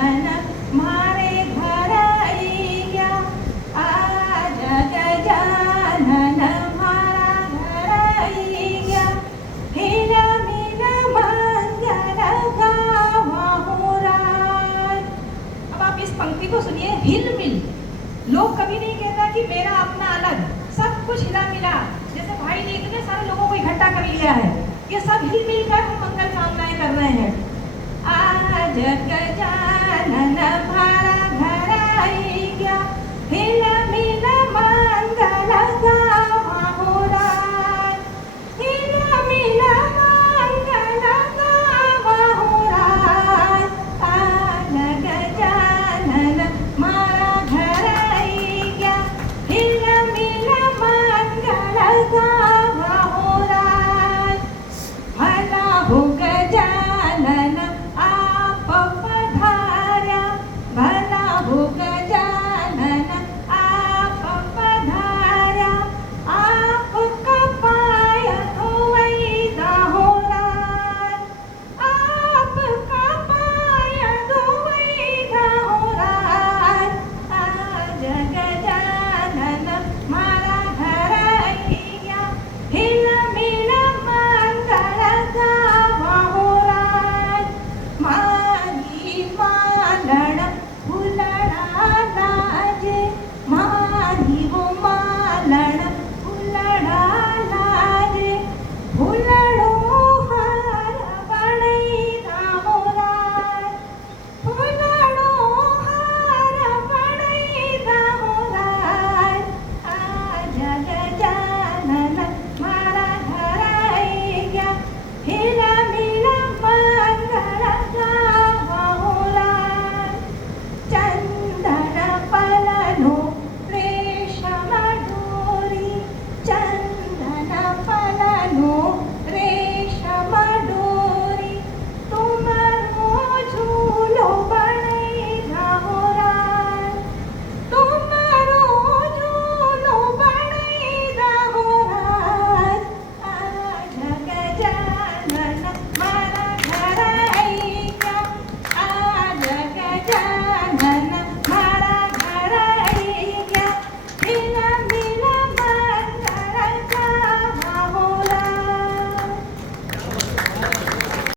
मारे घर आई गया, आज गजानन मारा घर आई गया, हिल मिल मंगल गावहु राज। अब आप इस पंक्ति को सुनिए, हिल मिल। लोग कभी नहीं कहता कि मेरा अपना अलग, सब कुछ हिला मिला। जैसे भाई ने इतने सारे लोगों को इकट्ठा कर लिया है, ये सब हिल मिल कर हम मंगल कामनाएं कर रहे हैं। आज